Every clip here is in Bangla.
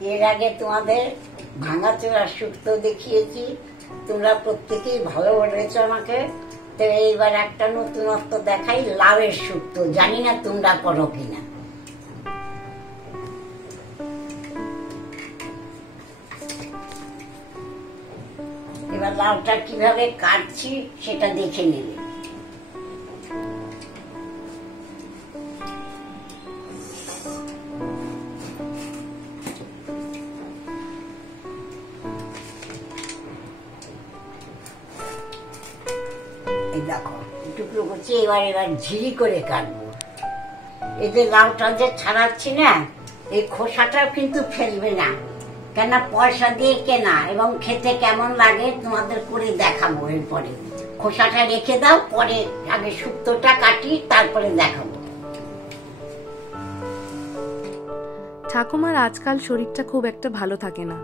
এর আগে তোমাদের ভাঙাচোরা শুক্তো দেখিয়েছি, তোমরা প্রত্যেকেই ভালো বলেছ আমাকে। তো এইবার একটা নতুনত্ব দেখাই, লাউয়ের শুক্তো। জানি না তোমরা করো কিনা। এবার লাউটা কিভাবে কাটছি সেটা দেখে নেবে। দেখো টুকরো করছি, এবার ঝিরি করে কাটবো। এই যে লাউটা যে ছাড়াচ্ছি না, এই খোসাটা কিন্তু ফেলবে না, কেন পয়সা দিয়ে কেনা এবং খেতে কেমন লাগে তোমাদের করে দেখাবো। এরপরে খোসাটা রেখে দাও, পরে আগে শুক্তোটা কাটি, তারপরে দেখাবো। ঠাকুমার আজকাল শরীরটা খুব একটা ভালো থাকে না,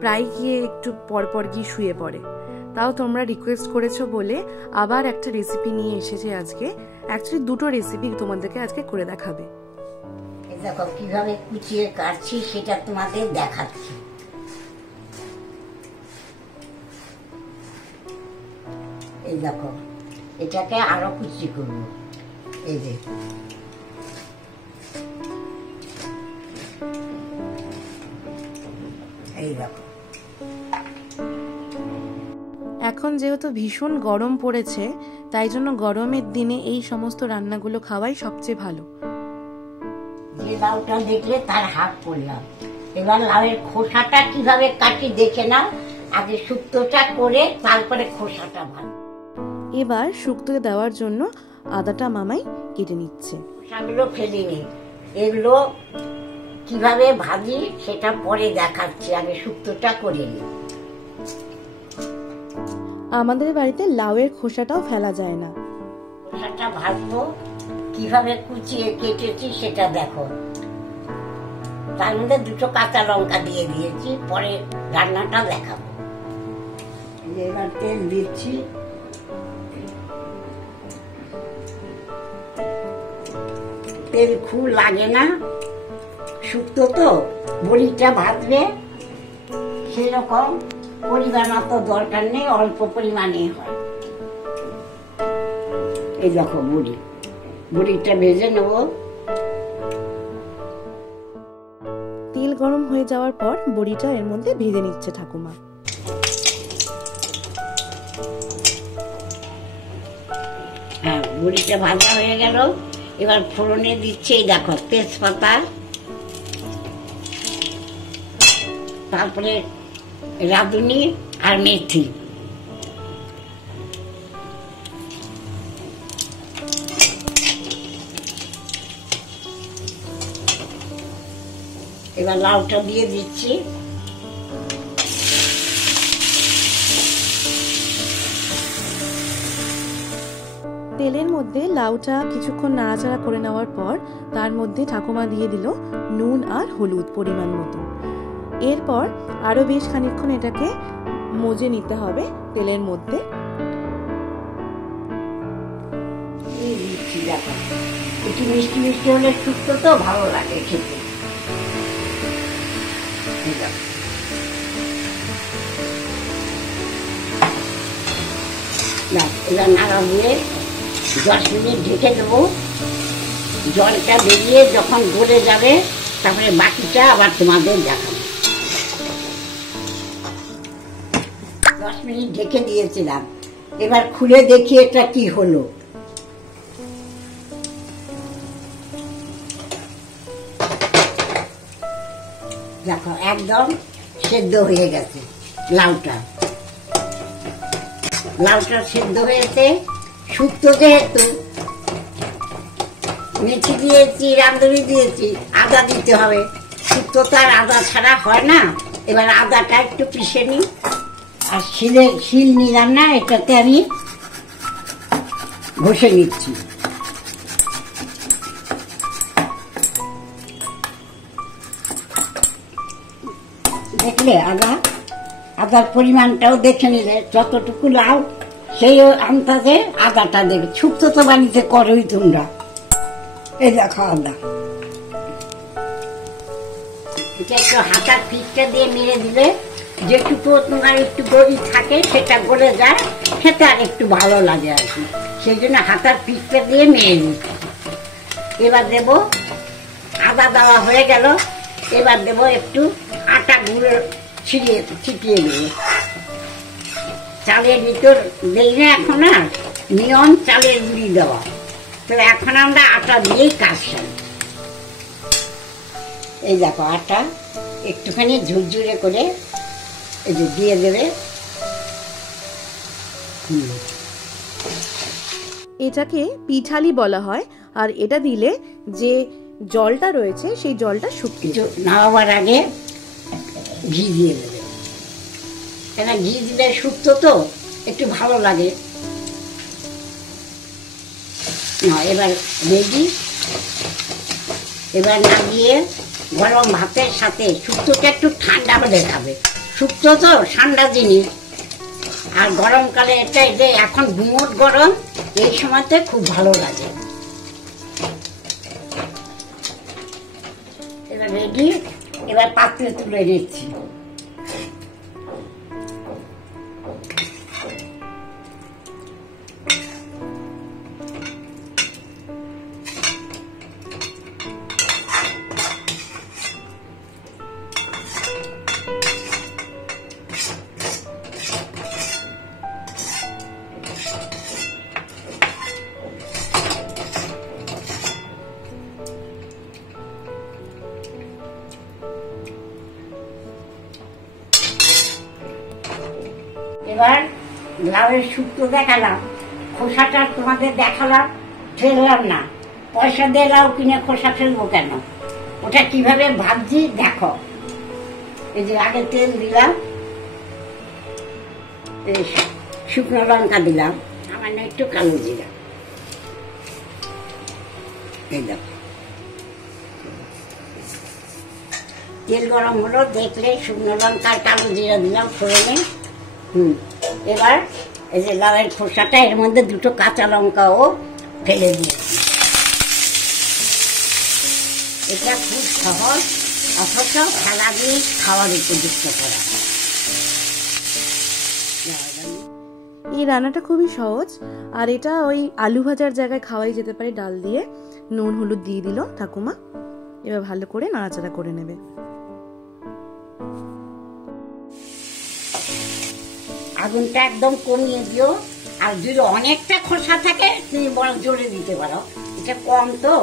প্রায় গিয়ে একটু পরপর গিয়ে শুয়ে পড়ে। তাও তোমরা রিকোয়েস্ট করেছো বলে আবার একটা রেসিপি নিয়ে এসেছে আজকে। অ্যাকচুয়ালি দুটো রেসিপি তোমাদেরকে আজকে করে দেখাবে। দেখো কিভাবে কুচিয়ে কাটছি সেটা তোমাদের দেখাচ্ছি। এই দেখো, এটাকে আরো কুচি করবো। এই যে এই দেখো। এখন যেহেতু ভীষণ গরম পড়েছে, তাই জন্য গরমের দিনে এই সমস্ত রান্নাগুলো খাওয়াই সবচেয়ে ভালো। যে লাউটা দেখলে তার হাত করলাম। এবার লাউয়ের খোসাটা কিভাবে কাটি দেখে নাও। আগে শুক্তোটা করে তারপরে খোসাটা ভালো। এবার শুক্তোতে দেওয়ার জন্য আদাটা মামাই কেটে নিচ্ছে। খোসাগুলো ফেলে নি, এগুলো কিভাবে ভাজি সেটা পরে দেখাচ্ছি, আগে শুক্তোটা করে নি। আমাদের বাড়িতে লাউয়ের খোসাটাও ফেলা যায় না। খোসাটা ভাজবো, কিভাবে কুচিয়ে কেটেছি সেটা দেখো। তার মধ্যে দুটো কাঁচা লঙ্কা দিয়ে দিয়েছি, পরে রান্নাটা দেখাবো। এবার তেল দিচ্ছি। তেল খুব লাগে না, শুক্তো তো বড়িটা ভাজবে, সেরকম পরিমাণ অত দরকার নেই, অল্প পরিমাণে হয়। এই দেখো বড়িটা ভেজে নেব। তেল গরম হয়ে যাওয়ার পর বড়িটা এর মধ্যে ভেজে নিচ্ছে ঠাকুমা। হ্যাঁ, বড়িটা ভাজা হয়ে গেল। এবার ফোড়নে দিচ্ছে, এই দেখো তেজপাতা, তারপরে রাঁধুনি আর মেথি। এবার লাউটা দিয়ে দিচ্ছি। তেলের মধ্যে লাউটা কিছুক্ষণ নাড়াচাড়া করে নেওয়ার পর তার মধ্যে ঠাকুমা দিয়ে দিল নুন আর হলুদ পরিমাণ মতো। এরপর আরো বেশ খানিকক্ষণ এটাকে মজে নিতে হবে তেলের মধ্যে। একটু মিষ্টি মিষ্টি হলে শুক্তো তো ভালো লাগে খেতে। এবার নাড়া দিয়ে 10 মিনিট ঢেকে দেবো। জলটা বেরিয়ে যখন গলে যাবে, তারপরে বাকিটা আবার তোমাদের দেখাবো। 10 মিনিট ঢেকে দিয়েছিলাম, এবার খুলে দেখি এটা কি হলো। দেখো একদম সেদ্ধ হয়ে গেছে লাউটা। লাউটা সেদ্ধ হয়েছে। শুক্তো যেহেতু মেথি দিয়েছি, রাঁধুনি দিয়েছি, আদা দিতে হবে। শুক্তো তো আর আদা ছাড়া হয় না। এবার আদাটা একটু পিষে নিই। আর শিল নিলাম না, এটাতে আমি ঘষে নিচ্ছি। দেখলে আদার পরিমাণটাও দেখে নিলে, যতটুকু লাউ সেই আন্দাজে আদাটা দেবে। শুক্তো তো বাড়িতে করোই তোমরা। এই দেখো আদা এটা একটু হাতার পিঠটা দিয়ে মেরে দিলে যেটুকু তোমার একটু গড়ি থাকে সেটা গলে যায়, সেটা আর একটু ভালো লাগে আর কি। সেই জন্য হাতার পিঠটা দিয়ে মেরে দিতে। এবার দেবো, আদা দেওয়া হয়ে গেল, এবার দেবো একটু আটা গুঁড়ো ছিটিয়ে দেবো। চালের ভিতর দেই না এখন, আর নিয়ম চালের গুঁড়ি দেওয়া, তো এখন আমরা আটা দিয়েই কাজ সারি। এই দেখো আটা একটুখানি ঝুরঝুরে করে এই যে দিয়ে দেবে। এটাকে পিঠালি বলা হয়, আর এটা দিলে যে জলটা রয়েছে সেই জলটা শুকিয়ে কিছু নামাবার আগে ঘি দিয়ে দেবে, কেন ঘি দিলে শুক্তো তো একটু ভালো লাগে। না এবার রেডি। এবার নামিয়ে গরম ভাতের সাথে, শুক্তোটা একটু ঠান্ডা হলে খাবে, শুক্তো তো ঠান্ডা জিনিস, আর গরমকালে এটা যে এখন গুমোট গরম, এই সময়তে খুব ভালো লাগে। এবার রেডি। এবার পাত্রে তুলে নিচ্ছি। এবার লাউয়ের শুক্তো দেখালাম, খোসাটা তোমাদের দেখালাম, ফেললাম না। পয়সা দিয়ে লাউ কিনে খোসা ফেলবো কেন? ওটা কিভাবে ভাবছি দেখো। এই যে আগে তেল দিলাম, শুকনো লঙ্কা দিলাম, সামান্য একটু কালো জিরা, এই দেখো তেল গরম হলো, দেখলে শুকনো লঙ্কা আর কালো জিরা দিলাম ফোড়নে। এবার এই যে লাউয়ের খোসাটা, এর মধ্যে দুটো কাঁচা লঙ্কাও ফেলে দিয়েছি। এটা খুব সহজ, অথচ খেলা দিয়ে খাওয়ার উপযুক্ত করা। এই রান্নাটা খুবই সহজ, আর এটা ওই আলু ভাজার জায়গায় খাওয়াই যেতে পারে ডাল দিয়ে। নুন হলুদ দিয়ে দিল ঠাকুমা, এবার ভালো করে নাড়াচাড়া করে নেবে। আগুনটা একদম কমিয়ে দিও, আর যদি অনেকটা খোসা থাকে তুমি বড় জোরে দিতে পারো। এটা কম তো,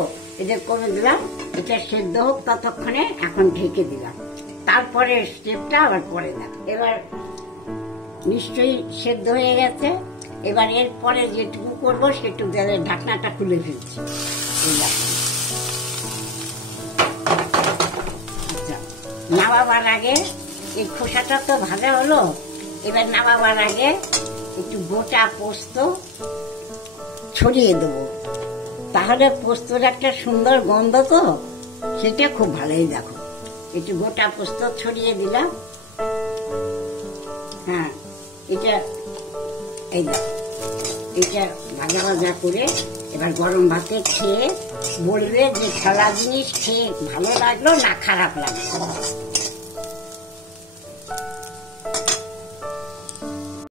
এটা কমে দিলাম। এটা সেদ্ধ হোক ততক্ষণে, এখন ঢেকে দিলাম, তারপরে স্টেপটা আবার পরে দেখ। এবার নিশ্চয়ই সেদ্ধ হয়ে গেছে। এবার এরপরে যেটুকু করবো সেটুকু দিয়ে ঢাকনাটা খুলে ফেলছি। আচ্ছা, নামাবার আগে এই খোসাটা তো ভালো হলো। এবার নামাবার আগে একটু গোটা পোস্ত ছড়িয়ে দেবো, তাহলে পোস্তর একটা সুন্দর গন্ধ, তো সেটা খুব ভালোই। দেখো একটু গোটা পোস্ত ছড়িয়ে দিলাম। হ্যাঁ, এটা এই দেখো, এটা ভাজা ভাজা করে এবার গরম ভাতে খেয়ে বলবে যে খেলা জিনিস খেয়ে ভালো লাগলো না খারাপ লাগলো।